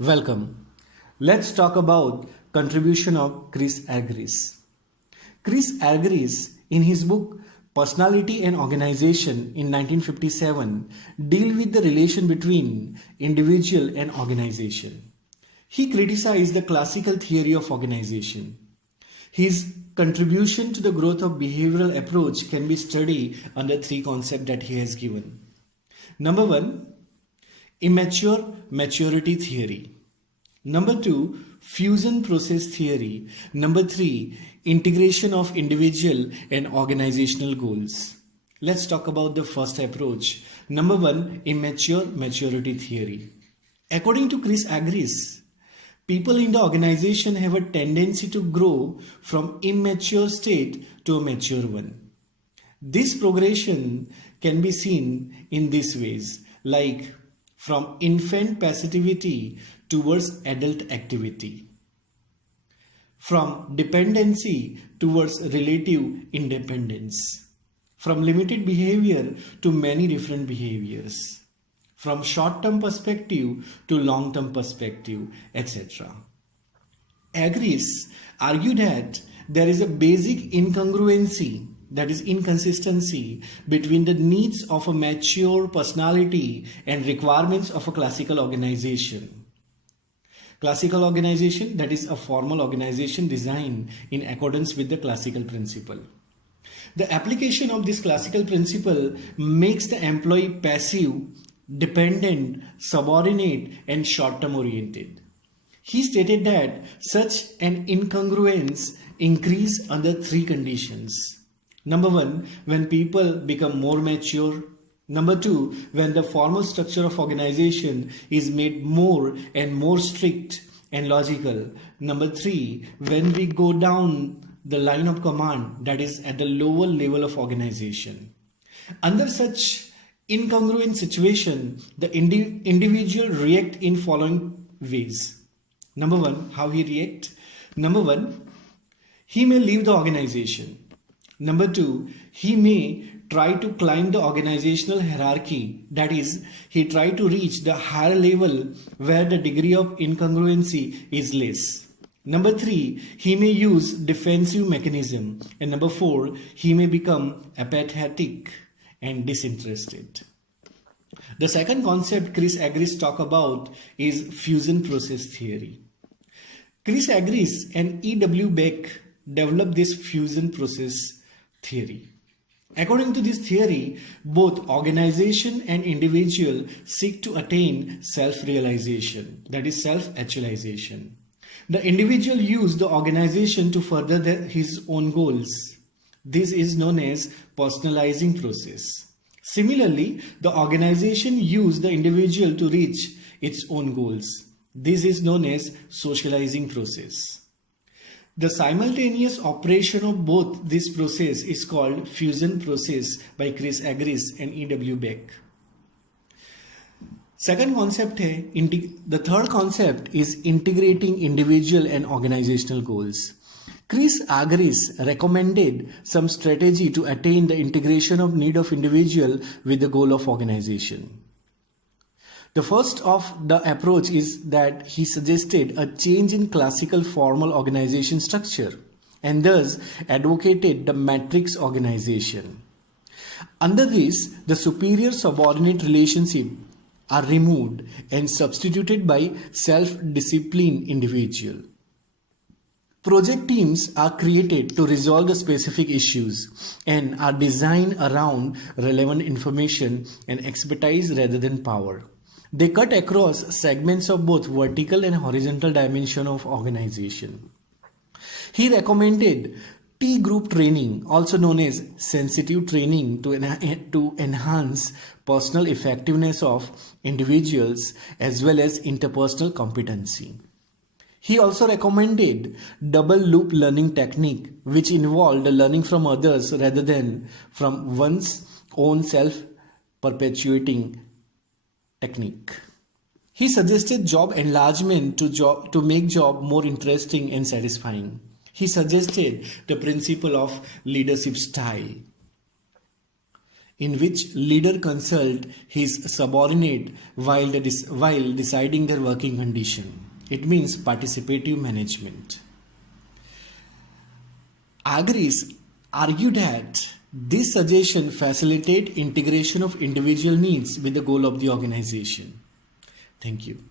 Welcome. Let's talk about contribution of Chris Argyris. Chris Argyris, in his book Personality and Organization in 1957, deal with the relation between individual and organization. He criticized the classical theory of organization. His contribution to the growth of behavioral approach can be studied under three concepts that he has given. Number one, immature maturity theory. Number two, fusion process theory. Number three, integration of individual and organizational goals. Let's talk about the first approach. Number one, immature maturity theory. According to Chris Argyris, people in the organization have a tendency to grow from immature state to a mature one. This progression can be seen in these ways, like from infant passivity towards adult activity, from dependency towards relative independence, from limited behavior to many different behaviors, from short-term perspective to long-term perspective, etc. Argyris argued that there is a basic incongruency, that is inconsistency, between the needs of a mature personality and requirements of a classical organization. Classical organization, that is a formal organization designed in accordance with the classical principle. The application of this classical principle makes the employee passive, dependent, subordinate, and short-term oriented. He stated that such an incongruence increases under three conditions. Number one, when people become more mature. Number two, when the formal structure of organization is made more and more strict and logical. Number three, when we go down the line of command, that is at the lower level of organization. Under such incongruent situation, the individual react in following ways. Number one, how he react? Number one, he may leave the organization. Number two, he may try to climb the organizational hierarchy. That is, he try to reach the higher level where the degree of incongruency is less. Number three, he may use defensive mechanism. And number four, he may become apathetic and disinterested. The second concept Chris Argyris talk about is fusion process theory. Chris Argyris and E.W. Beck developed this fusion process theory. According to this theory, both organization and individual seek to attain self-realization, that is self-actualization. The individual uses the organization to further his own goals. This is known as personalizing process. Similarly, the organization uses the individual to reach its own goals. This is known as socializing process. The simultaneous operation of both this process is called fusion process by Chris Argyris and E.W. Beck. The third concept is integrating individual and organizational goals. Chris Argyris recommended some strategy to attain the integration of need of individual with the goal of organization. The first of the approach is that he suggested a change in classical formal organization structure and thus advocated the matrix organization. Under this, the superior-subordinate relationship are removed and substituted by self-disciplined individual. Project teams are created to resolve the specific issues and are designed around relevant information and expertise rather than power. They cut across segments of both vertical and horizontal dimension of organization. He recommended T-group training, also known as sensitive training, to enhance personal effectiveness of individuals as well as interpersonal competency. He also recommended double loop learning technique, which involved learning from others rather than from one's own self-perpetuating technique. He suggested job enlargement to make job more interesting and satisfying. He suggested the principle of leadership style. in which leader consult his subordinate while deciding their working condition. It means participative management. Argyris argued that this suggestion facilitate integration of individual needs with the goal of the organization. Thank you.